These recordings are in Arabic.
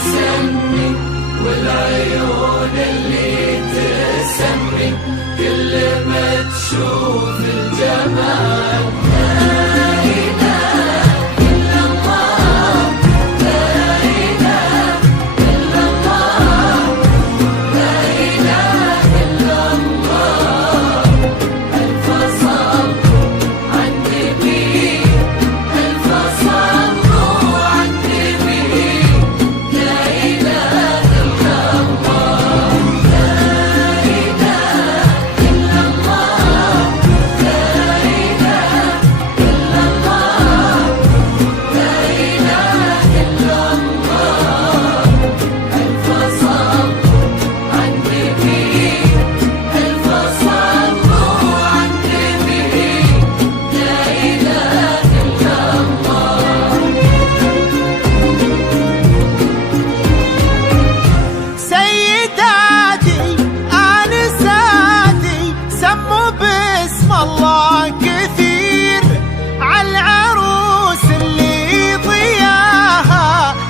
تسمي والعيون اللي تسمي كل ما تشوف الجمال.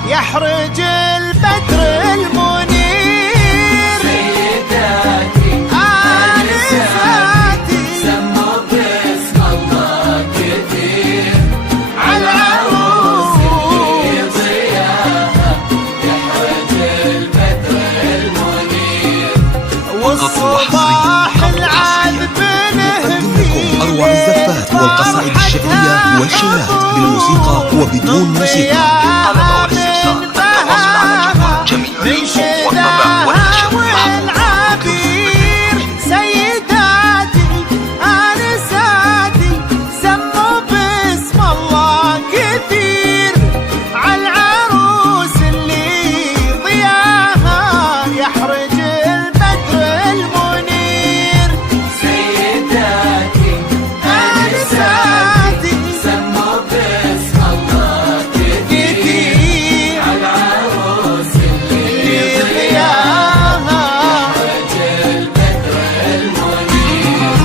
يحرج البدر المنير سيداتي آنساتي سموا باسم الله كثير عالعروس اللي ضياها يحرج البدر المنير. والصباح العذب نقدم أروع الزفات والقصائد الشعرية والشيلات بالموسيقى وبدون موسيقى. والطبع والنشر والعبير. سيداتي آنساتي سموا باسم الله كثير عالعروس اللي ضياها يحرج البدر المنير. سيداتي آنساتي سموا باسم الله كثير عالعروس اللي ضياها يحرج البدر المنير.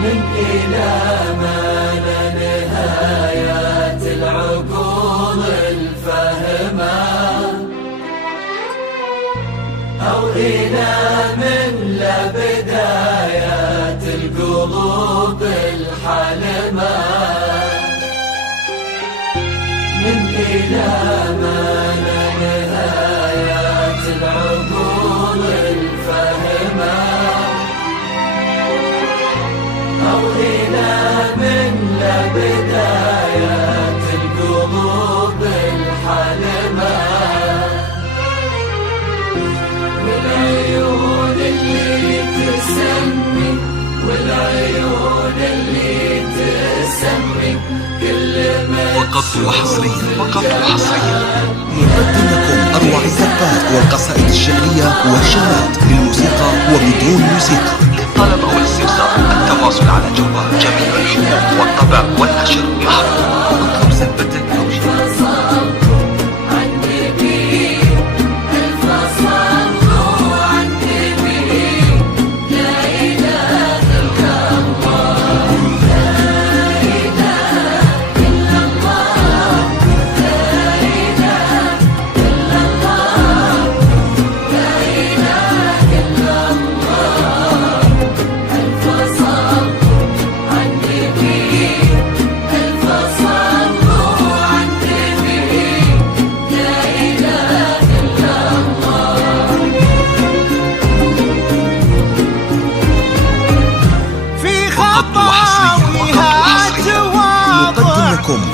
من إلى ما لا نهايات العقول الفهمة أو إلى من لا بدايات القلوب الحلمة. من إلى ما لا نهايات العقول الفهمة أو إلى من لا بدايات القلوب الحلمة. والعيون اللي تسمي والعيون اللي تسمي كل ما فقط وحصريا نقدم لكم أروع الزفات والقصائد الشعرية والشيلات بالموسيقى وبدون موسيقى. للطلب أو الاستفسار التواصل على جوال جميع الحقوق والطبع والنشر محفوظ. اطلب زفتك أو شيلاتك.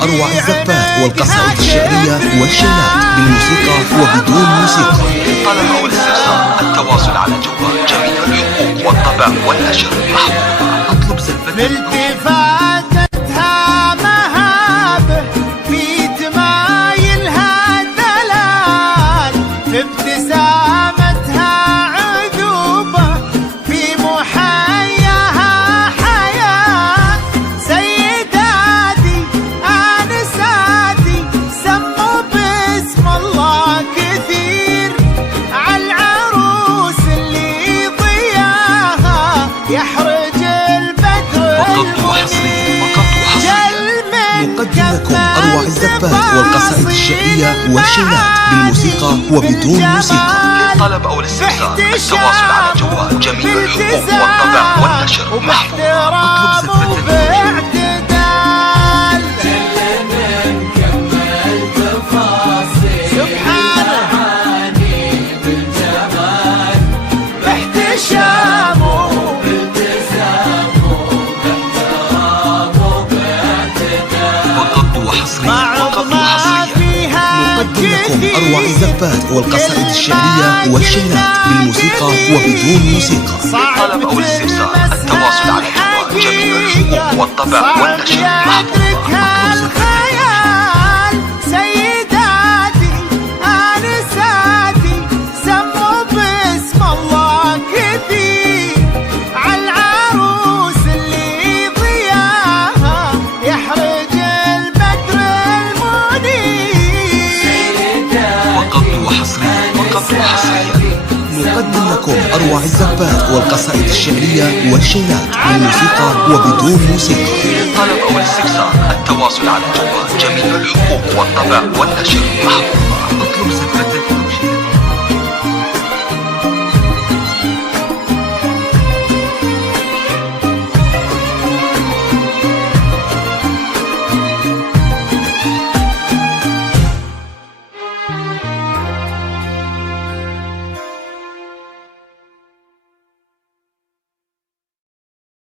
أروع الزفات والقصائد الشعرية والشيلات بالموسيقى وبدون موسيقى. للطلب أو الاستفسار التواصل على جوال جميع الحقوق والطبع والنشر محفوظة. اطلب زلفتك التفاتتها مهابه في تمايلها دلال، في ابتسامتها عذوبه في محياها حياه. سيداتي انساتي سموا باسم الله كثير عالعروس اللي ضياها يحرج نقدم لكم أروع الزفات والقصائد الشعرية والشيلات بالموسيقى وبدون موسيقى. للطلب أو الاستفسار التواصل على جوال جميع الحقوق والطبع والنشر محفوظة. اطلب زفتك نقدم لكم أروع الزفات والقصائد الشعرية والشيلات بالموسيقى وبدون موسيقى. للطلب أو الاستفسار التواصل على جوال جميع الحقوق والطبع والنشر محفوظة. سيداتي آنساتي سموا باسم الله كثير عالعروس اللي ضياها يحرج البدر المنير. فقط وحصريا نقدم لكم أروع الزفات والقصائد الشعرية والشيلات بالموسيقى وبدون موسيقى. للطلب أو الاستفسار التواصل على جوال جميع الحقوق والطبع والنشر محفوظة. اطلب زفتك